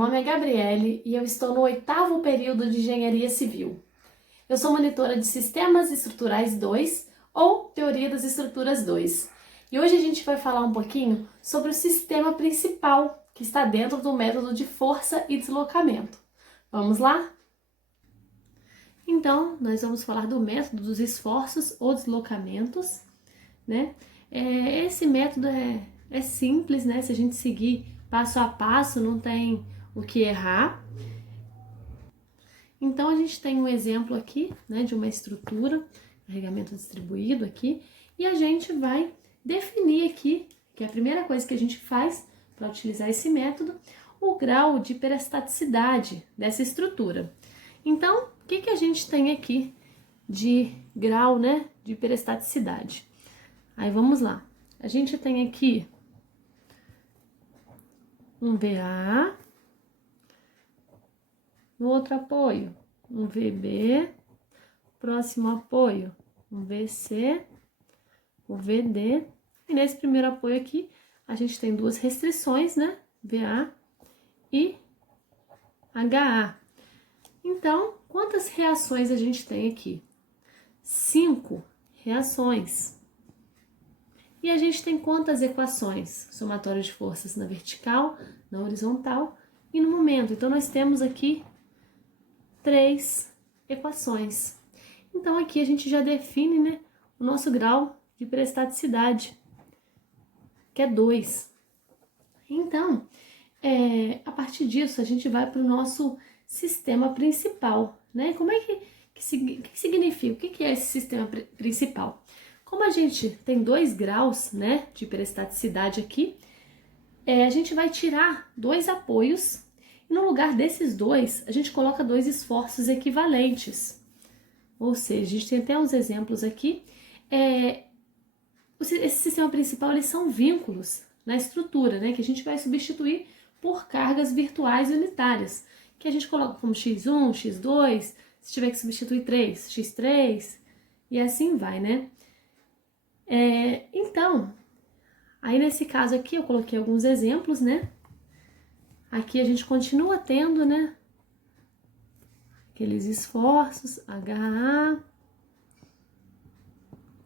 nome é Gabriele e eu estou no 8º período de Engenharia Civil. Eu sou monitora de Sistemas Estruturais 2 ou Teoria das Estruturas 2. E hoje a gente vai falar um pouquinho sobre o sistema principal que está dentro do método de força e deslocamento. Vamos lá? Então, nós vamos falar do método dos esforços ou deslocamentos, né? Esse método é simples, né? Se a gente seguir passo a passo, não tem o que errar. Então, a gente tem um exemplo aqui, né, de uma estrutura, carregamento distribuído aqui, e a gente vai definir aqui, que é a primeira coisa que a gente faz para utilizar esse método, o grau de hiperestaticidade dessa estrutura. Então, o que a gente tem aqui de grau, né, de hiperestaticidade? Aí vamos lá. A gente tem aqui um VA, no outro apoio, um VB, próximo apoio, um VC, o VD. E nesse primeiro apoio aqui, a gente tem duas restrições, né? VA e HA. Então, quantas reações a gente tem aqui? 5 reações. E a gente tem quantas equações? Somatório de forças na vertical, na horizontal e no momento. Então, nós temos aqui 3 equações. Então, aqui a gente já define, né, o nosso grau de hiperestaticidade, que é 2. Então, a partir disso, a gente vai para o nosso sistema principal, né? Como é que significa? O que é esse sistema principal? Como a gente tem 2 graus, né, de hiperestaticidade aqui, a gente vai tirar 2 apoios e no lugar desses 2, a gente coloca 2 esforços equivalentes. Ou seja, a gente tem até uns exemplos aqui. Esse sistema principal, eles são vínculos na estrutura, né, que a gente vai substituir por cargas virtuais unitárias, que a gente coloca como x1, x2, se tiver que substituir 3, x3, e assim vai, né? Então, aí nesse caso aqui eu coloquei alguns exemplos, né? Aqui a gente continua tendo, né, aqueles esforços, HA,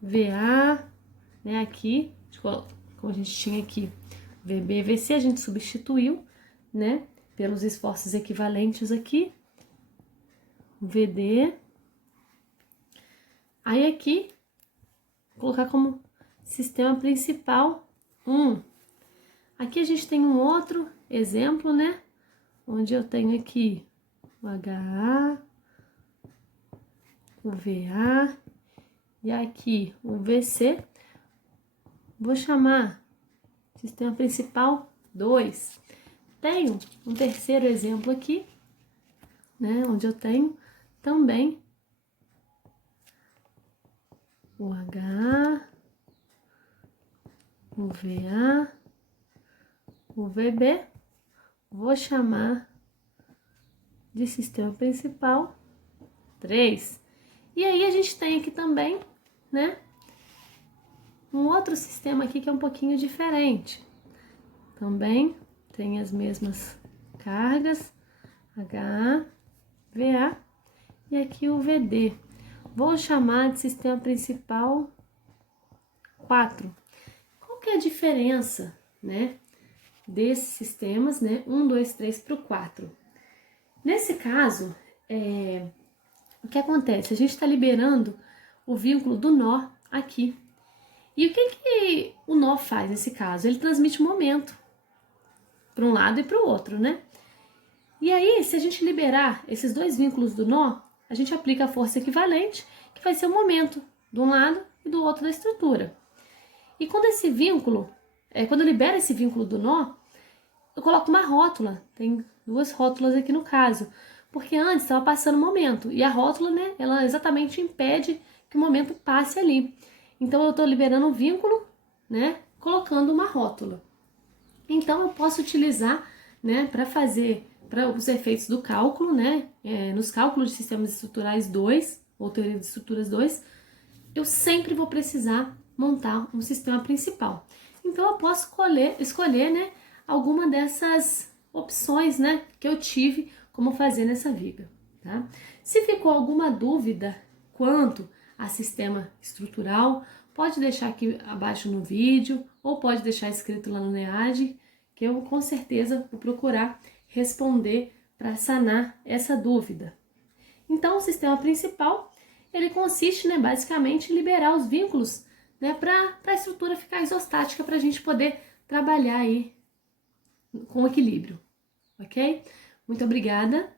VA, né, aqui, como a gente tinha aqui, VB e VC, a gente substituiu, né, pelos esforços equivalentes aqui, VD. Aí aqui, vou colocar como sistema principal 1. Aqui a gente tem um outro exemplo, né, onde eu tenho aqui o HA, o VA e aqui o VC. Vou chamar sistema principal 2. Tenho um terceiro exemplo aqui, né, onde eu tenho também o HA, o VA, o VB. Vou chamar de sistema principal 3. E aí a gente tem aqui também, né, um outro sistema aqui que é um pouquinho diferente. Também tem as mesmas cargas, HA, VA e aqui o VD. Vou chamar de sistema principal 4. Qual que é a diferença, né, desses sistemas, né, 1, 2, 3 para o 4? Nesse caso, o que acontece? A gente está liberando o vínculo do nó aqui. E o que o nó faz nesse caso? Ele transmite momento para um lado e para o outro, né? E aí, se a gente liberar esses 2 vínculos do nó, a gente aplica a força equivalente, que vai ser o momento de um lado e do outro da estrutura. E quando esse vínculo, quando eu libero esse vínculo do nó, eu coloco uma rótula. Tem 2 rótulas aqui no caso, porque antes estava passando o momento e a rótula, né, ela exatamente impede que o momento passe ali. Então eu estou liberando o vínculo, né, colocando uma rótula. Então eu posso utilizar, né, para os efeitos do cálculo, né, nos cálculos de sistemas estruturais 2 ou teoria de estruturas 2, eu sempre vou precisar montar um sistema principal. Então eu posso escolher, né, alguma dessas opções, né, que eu tive como fazer nessa viga, tá? Se ficou alguma dúvida quanto a sistema estrutural, pode deixar aqui abaixo no vídeo ou pode deixar escrito lá no NEAD, que eu com certeza vou procurar responder para sanar essa dúvida. Então, o sistema principal, ele consiste, né, basicamente em liberar os vínculos, né, para a estrutura ficar isostática, para a gente poder trabalhar aí com equilíbrio, ok? Muito obrigada.